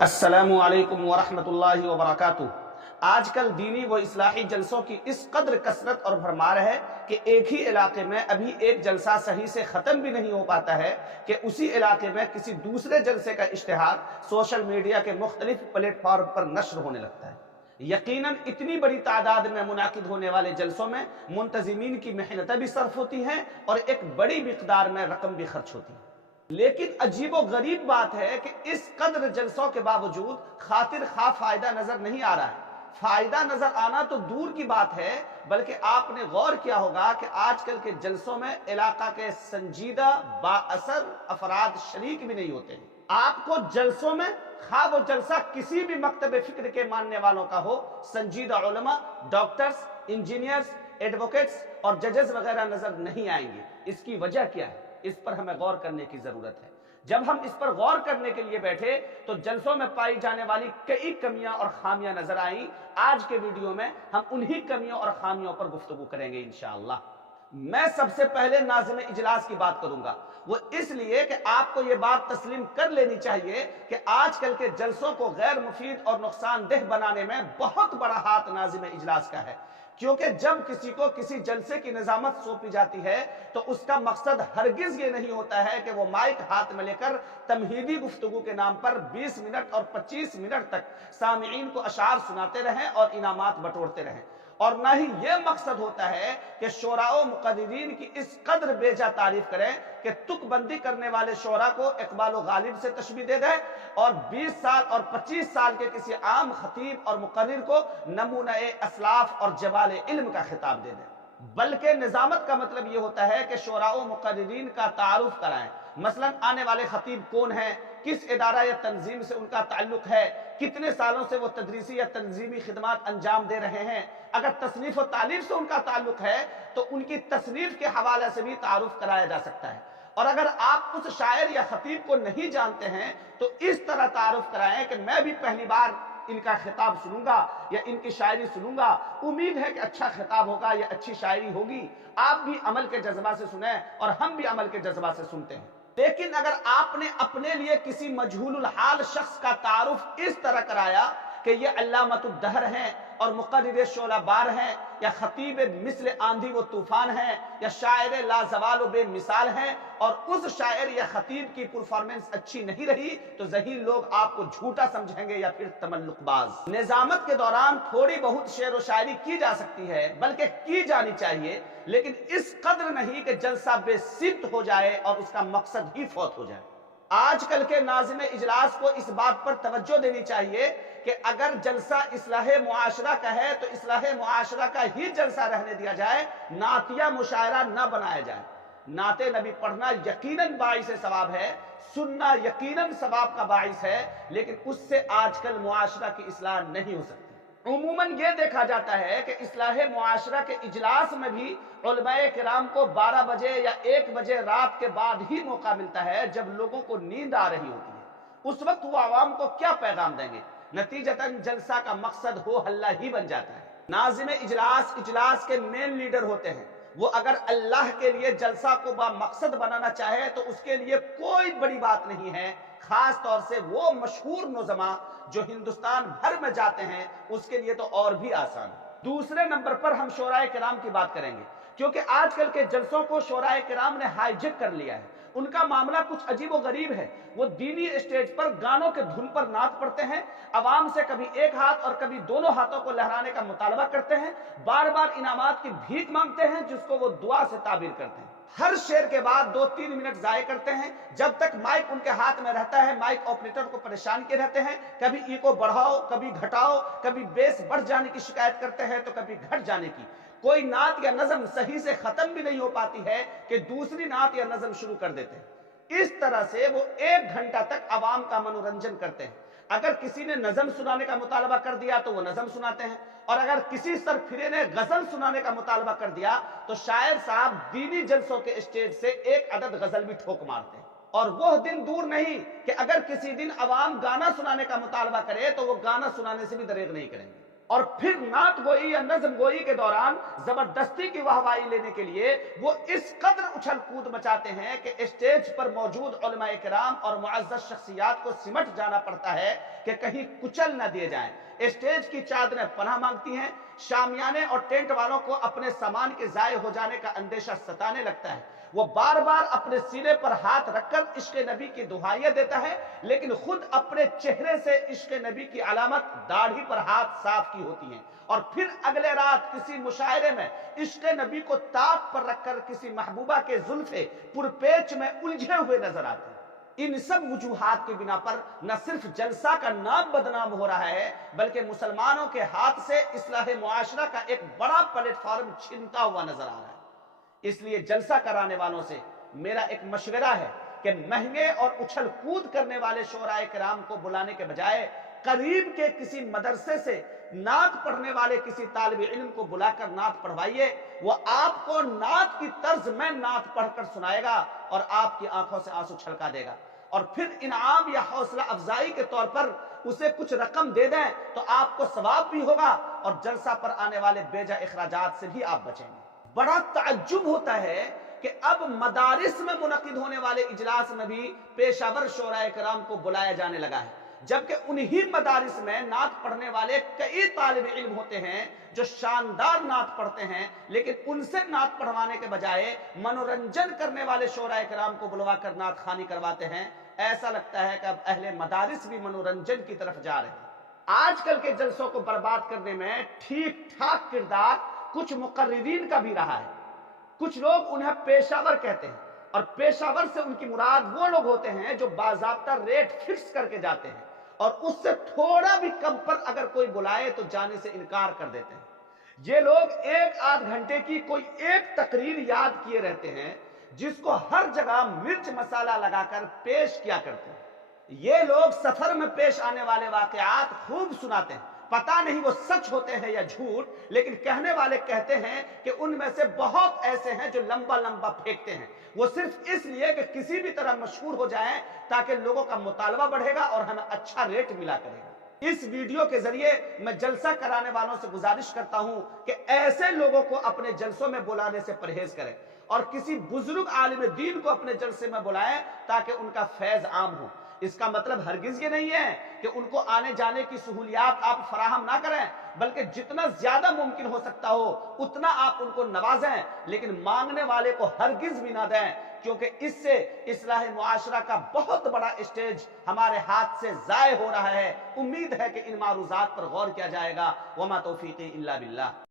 अस्सलामु अलैकुम वरहमतुल्लाहि वबरकातुह। आजकल दीनी व इस्लाही जलसों की इस कद्र कसरत और भरमार है कि एक ही इलाके में अभी एक जलसा सही से ख़त्म भी नहीं हो पाता है कि उसी इलाके में किसी दूसरे जलसे का इश्तिहार सोशल मीडिया के मुख्तलिफ प्लेटफॉर्म पर नश्र होने लगता है। यकीनन इतनी बड़ी तादाद में मुनाकिद होने वाले जलसों में मुंतजिमीन की मेहनतें भी सर्फ होती हैं और एक बड़ी मिकदार में रकम भी खर्च होती है। लेकिन अजीबो गरीब बात है कि इस कद्र जलसों के बावजूद खातिर खा फायदा नजर नहीं आ रहा है। फायदा नजर आना तो दूर की बात है, बल्कि आपने गौर किया होगा कि आजकल के जलसों में इलाका के संजीदा बाअसर अफराद शरीक भी नहीं होते हैं। आपको जलसों में खा वो जलसा किसी भी मकतब फिक्र के मानने वालों का हो, संजीदा उलमा, डॉक्टर्स, इंजीनियर्स, एडवोकेट्स और जजेस वगैरह नजर नहीं आएंगे। इसकी वजह क्या है, इस पर हमें गौर करने की जरूरत है। जब हम इस पर गौर करने के लिए बैठे तो जलसों में पाई जाने वाली कई कमियां और खामियां नजर आई। आज के वीडियो में हम उन्हीं कमियों और खामियों पर गुफ्तगू करेंगे इंशाअल्लाह। मैं सबसे पहले नाज़िम इजलास की बात करूंगा, वो इसलिए कि आपको ये बात तस्लीम कर लेनी चाहिए कि आजकल के जलसों को गैर मुफीद और नुकसानदेह बनाने में बहुत बड़ा हाथ नाज़िम इजलास का है। क्योंकि जब किसी को किसी जलसे की निजामत सौंपी जाती है तो उसका मकसद हरगिज ये नहीं होता है कि वो माइक हाथ में लेकर तमहीदी गुफ्तगू के नाम पर 20 मिनट और 25 मिनट तक सामीईन को अशार सुनाते रहें और इनामात बटोरते रहें, और न ही यह मकसद होता है कि शोरा व मुक़र्रिरीन की इस कद्र बेजा तारीफ करें कि तुकबंदी करने वाले शोरा को इकबाल व गालिब से तशबीह दे दें और 20 साल और 25 साल के किसी आम खतीब और मुकर्रिर को नमूने असलाफ और जवाल इल्म का खिताब दे दें। बल्कि निजामत का मतलब यह होता है कि शोरा व मुकर्रिरीन का तारुफ कराएं। मसलन आने वाले खतीब कौन है, किस इदारा या तंजीम से उनका ताल्लुक है, कितने सालों से वो तदरीसी या तंजीमी खिदमात अंजाम दे रहे हैं। अगर तसनीफ और तालीफ से उनका ताल्लुक है तो उनकी तसनीफ के हवाले से भी तारुफ कराया जा सकता है। और अगर आप उस शायर या खतीब को नहीं जानते हैं तो इस तरह तारुफ कराएं कि मैं भी पहली बार इनका खिताब सुनूंगा या इनकी शायरी सुनूंगा, उम्मीद है कि अच्छा खिताब होगा या अच्छी शायरी होगी। आप भी अमल के जज्बा से सुने और हम भी अमल के जज्बा से सुनते हैं। लेकिन अगर आपने अपने लिए किसी मजहूलुल हाल शख्स का तारुफ इस तरह कराया कि ये अल्लामतुद्दहर हैं और मुकर्रिर शोला बार हैं या खतीब मिस्ल आंधी व तूफान हैं या शायर लाजवाल बेमिसाल हैं और उस शायर या खतीब की परफॉर्मेंस अच्छी नहीं रही तो ज़हीन लोग आपको झूठा समझेंगे या फिर तमल्लुकबाज। निजामत के दौरान थोड़ी बहुत शेर व शायरी की जा सकती है, बल्कि की जानी चाहिए, लेकिन इस कद्र नहीं कि जलसा बेसिमत हो जाए और उसका मकसद ही फौत हो जाए। आजकल के नाज़िम इजलास को इस बात पर तवज्जो देनी चाहिए कि अगर जलसा इस्लाह मुआशरा का है तो इस्लाह मुआशरा का ही जलसा रहने दिया जाए, नातिया मुशायरा न बनाया जाए। नाते नबी पढ़ना यकीनन बाइस सवाब है, सुनना यकीनन सवाब का बाइस है, लेकिन उससे आजकल मुआशरा की इस्लाह नहीं हो सकती। उमूमन ये देखा जाता है कि इस्लाह मुआशरा के इजलास में भी उलमाए किराम को 12 बजे या 1 बजे रात के बाद ही मौका मिलता है, जब लोगों को नींद आ रही होती है। उस वक्त वो आवाम को क्या पैगाम देंगे? नतीजतन जलसा का मकसद हो हल्ला ही बन जाता है। नाज़िम इजलास के मेन लीडर होते हैं। वो अगर अल्लाह के लिए जलसा को मकसद बनाना चाहे तो उसके लिए कोई बड़ी बात नहीं है। खास तौर से वो मशहूर नौजमा जो हिंदुस्तान भर में जाते हैं, उसके लिए तो और भी आसान है। दूसरे नंबर पर हम शोराए किराम की बात करेंगे, क्योंकि आजकल के जलसों को शोराए किराम ने हाईजेक कर लिया है। उनका मामला कुछ अजीबो गरीब है। वो दीनी स्टेज पर गानों के धुन पर नात पढ़ते हैं, अवाम से कभी एक हाथ और कभी दोनों हाथों को लहराने का मुतालबा करते हैं, बार बार इनामात की भीख मांगते हैं जिसको वो दुआ से ताबीर करते हैं। हर शेर के बाद 2-3 मिनट जाया करते हैं। जब तक माइक उनके हाथ में रहता है माइक ऑपरेटर को परेशान किए रहते हैं। कभी इको बढ़ाओ, कभी घटाओ, कभी बेस बढ़ जाने की शिकायत करते हैं तो कभी घट जाने की। कोई नात या नज़म सही से खत्म भी नहीं हो पाती है कि दूसरी नात या नज़म शुरू कर देते हैं। इस तरह से वो 1 घंटा तक आवाम का मनोरंजन करते हैं। अगर किसी ने नज़म सुनाने का मुतालबा कर दिया तो वो नज़म सुनाते हैं, और अगर किसी सरफिरे ने गजल सुनाने का मुतालबा कर दिया तो शायर साहब दीनी जलसों के स्टेज से 1 अदद गजल भी ठोक मारते हैं। और वह दिन दूर नहीं कि अगर किसी दिन अवाम गाना सुनाने का मुतालबा करे तो वो गाना सुनाने से भी दरेग नहीं करेंगे। اور پھر نعت گوئی یا نظم گوئی کے دوران زبردستی کی واہوائی لینے کے لیے وہ اس قدر اچھل کود مچاتے ہیں کہ اسٹیج پر موجود علماء کرام اور معزز شخصیات کو سمٹ جانا پڑتا ہے کہ کہیں کچل نہ دیے جائیں۔ اسٹیج کی چادریں پناہ مانگتی ہیں، شامیانے اور ٹینٹ والوں کو اپنے سامان کے ضائع ہو جانے کا اندیشہ ستانے لگتا ہے۔ وہ بار بار اپنے سینے پر ہاتھ رکھ کر عشق نبی کی دعائیں دیتا ہے، لیکن خود اپنے چہرے سے عشق نبی کی علامت داڑھی پر ہاتھ صاف کی ہوتی ہیں، اور پھر اگلے رات کسی مشاعرے میں عشق نبی کو طاق پر رکھ کر کسی محبوبہ کے زلفے پرپیچ میں الجھے ہوئے نظر آتے ہیں۔ ان سب وجوہات کی بنا پر نہ صرف جلسہ کا نام بدنام ہو رہا ہے، بلکہ مسلمانوں کے ہاتھ سے اصلاح معاشرہ کا ایک بڑا پلیٹ فارم چھنتا ہوا نظر آ رہا ہے۔ اس لیے جلسہ کرانے والوں سے میرا ایک مشورہ ہے کہ مہنگے اور اچھل کود کرنے والے شعراء کرام کو بلانے کے بجائے قریب کے کسی مدرسے سے نعت پڑھنے والے کسی طالب علم کو بلا کر نعت پڑھوائیے۔ وہ آپ کو نعت کی طرز میں نعت پڑھ کر سنائے گا اور آپ کی آنکھوں سے آنسو چھلکا دے گا، اور پھر انعام یا حوصلہ افزائی کے طور پر اسے کچھ رقم دے دیں تو آپ کو ثواب بھی ہوگا اور جلسہ پر آنے والے بیجا اخراجات سے بھی آپ بچیں گے۔ بڑا تعجب ہوتا ہے کہ اب مدارس میں منعقد ہونے والے اجلاس میں بھی پیشہ ور شعراء کرام کو بلایا جانے لگا ہے، جبکہ انہی مدارس میں نعت پڑھنے والے کئی طالب علم ہوتے ہیں جو شاندار نعت پڑھتے ہیں، لیکن ان سے نعت پڑھوانے کے بجائے منورنجن کرنے والے شعراء کرام کو بلوا کر نعت خوانی کرواتے ہیں۔ ایسا لگتا ہے کہ اب اہل مدارس بھی منورنجن کی طرف جا رہے ہیں۔ آج کل کے جلسوں کو برباد کرنے میں ٹھیک ٹھاک کردار کچھ مقررین کا بھی رہا ہے۔ کچھ لوگ انہیں پیشہ ور کہتے ہیں، اور پیشہ ور سے ان کی مراد وہ لوگ ہوتے ہیں جو باضابطہ ریٹ فکس کر کے جاتے ہیں، اور اس سے تھوڑا بھی کم پر اگر کوئی بلائے تو جانے سے انکار کر دیتے ہیں۔ یہ لوگ ایک آدھ گھنٹے کی کوئی ایک تقریر یاد کیے رہتے ہیں جس کو ہر جگہ مرچ مسالہ لگا کر پیش کیا کرتے ہیں۔ یہ لوگ سفر میں پیش آنے والے واقعات خوب سناتے ہیں، پتہ نہیں وہ سچ ہوتے ہیں یا جھوٹ، لیکن کہنے والے کہتے ہیں کہ ان میں سے بہت ایسے ہیں جو لمبا لمبا پھینکتے ہیں، وہ صرف اس لیے کہ کسی بھی طرح مشہور ہو جائیں تاکہ لوگوں کا مطالبہ بڑھے گا اور ہمیں اچھا ریٹ ملا کرے گا۔ اس ویڈیو کے ذریعے میں جلسہ کرانے والوں سے گزارش کرتا ہوں کہ ایسے لوگوں کو اپنے جلسوں میں بلانے سے پرہیز کریں، اور کسی بزرگ عالم دین کو اپنے جلسے میں بلائیں تاکہ ان کا فیض عام ہو۔ اس کا مطلب ہرگز یہ نہیں ہے کہ ان کو آنے جانے کی سہولیات آپ فراہم نہ کریں، بلکہ جتنا زیادہ ممکن ہو سکتا ہو اتنا آپ ان کو نوازیں، لیکن مانگنے والے کو ہرگز بھی نہ دیں، کیونکہ اس سے اصلاح معاشرہ کا بہت بڑا اسٹیج ہمارے ہاتھ سے ضائع ہو رہا ہے۔ امید ہے کہ ان معروضات پر غور کیا جائے گا۔ وما توفیقی الا باللہ۔